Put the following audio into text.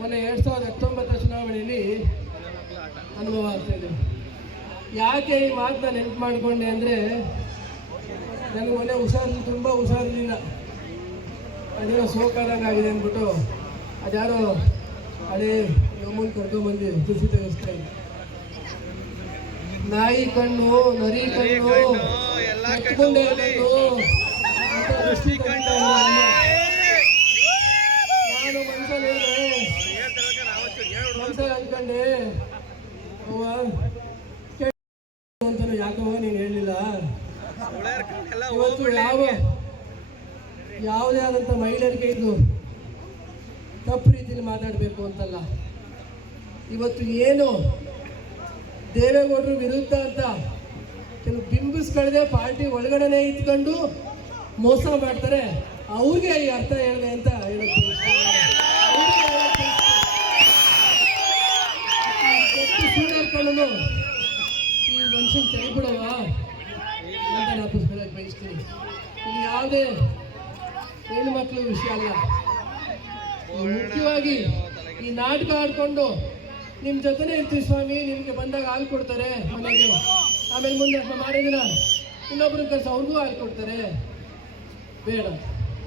ಮೊನ್ನೆ 2019 ಚುನಾವಣೆಯಲ್ಲಿ ಅನುಭವ ಆಗ್ತಾಯಿದೆ. ಯಾಕೆ ಈ ಮಾತನ್ನ ನೆನಪು ಮಾಡಿಕೊಂಡೆ ಅಂದರೆ, ನನಗೆ ಮೊನ್ನೆ ತುಂಬ ಹುಷಾರಿಲ್ಲ, ಅದೇನೋ ಸೋಕಾದಂಗಾಗಿದೆ ಅಂದ್ಬಿಟ್ಟು ಅದ್ಯಾರೋ ಹಳೇ ಯಮುನ್ ಕರ್ಕೊಂಡ್ಬಂದು ತುಸಿ ತೆಗೆಸ್ತಾ ಇದ್ದೆ. ನಾಯಿ ಕಣ್ಣು, ನರಿ ಕಣ್ಣು, ಕಟ್ಕೊಂಡೆ ಕಣ್ಣು ದೃಷ್ಟಿ ಕಂಡು ನಾನು ಮನಸ್ಸಲ್ಲಿ ಅಂದ್ಕೊಂಡೆ, ಅಂತಾನು ಯಾಕೋ ನೀನು ಹೇಳಲಿಲ್ಲ. ಇವತ್ತು ಯಾವುದೇ ಆದಂಥ ಮಹಿಳೆಯರಿಗೆ ಇದು ತಪ್ಪು ರೀತಿಯಲ್ಲಿ ಮಾತಾಡಬೇಕು ಅಂತಲ್ಲ. ಇವತ್ತು ಏನು ದೇವೇಗೌಡರು ವಿರುದ್ಧ ಅಂತ ಕೆಲವು ಬಿಂಬಿಸ್ಕೊಳ್ಳದೆ ಪಾರ್ಟಿ ಒಳಗಡೆನೆ ಇದ್ಕೊಂಡು ಮೋಸ ಮಾಡ್ತಾರೆ, ಅವ್ರಿಗೆ ಈ ಅರ್ಥ ಹೇಳಿದೆ ಅಂತ ಹೇಳುತ್ತೆ. ಸುಳ್ಳು ಈ ಮನುಷ್ಯನ ತೆಗೆಬಿಡವ ಅಂತ ನಾನು ಹೇಳಕ್ಕೆ ಬಯಸ್ತೀನಿ. ಇಲ್ಲಿ ಯಾವುದೇ ಹೆಣ್ಮಕ್ಳ ವಿಷಯ ಅಲ್ಲ. ಮುಖ್ಯವಾಗಿ ಈ ನಾಟಕ ಆಡ್ಕೊಂಡು ನಿಮ್ಮ ಜೊತೆನೇ ಇರ್ತೀವಿ ಸ್ವಾಮಿ, ನಿಮಗೆ ಬಂದಾಗ ಹಾಲು ಕೊಡ್ತಾರೆ ಮನೆಗೆ, ಆಮೇಲೆ ಮುಂದೆ ಮಾಡಿದಿನ ಇನ್ನೊಬ್ರು ಕರ್ಸ ಅವ್ರಿಗೂ ಹಾಲು ಕೊಡ್ತಾರೆ. ಬೇಡ.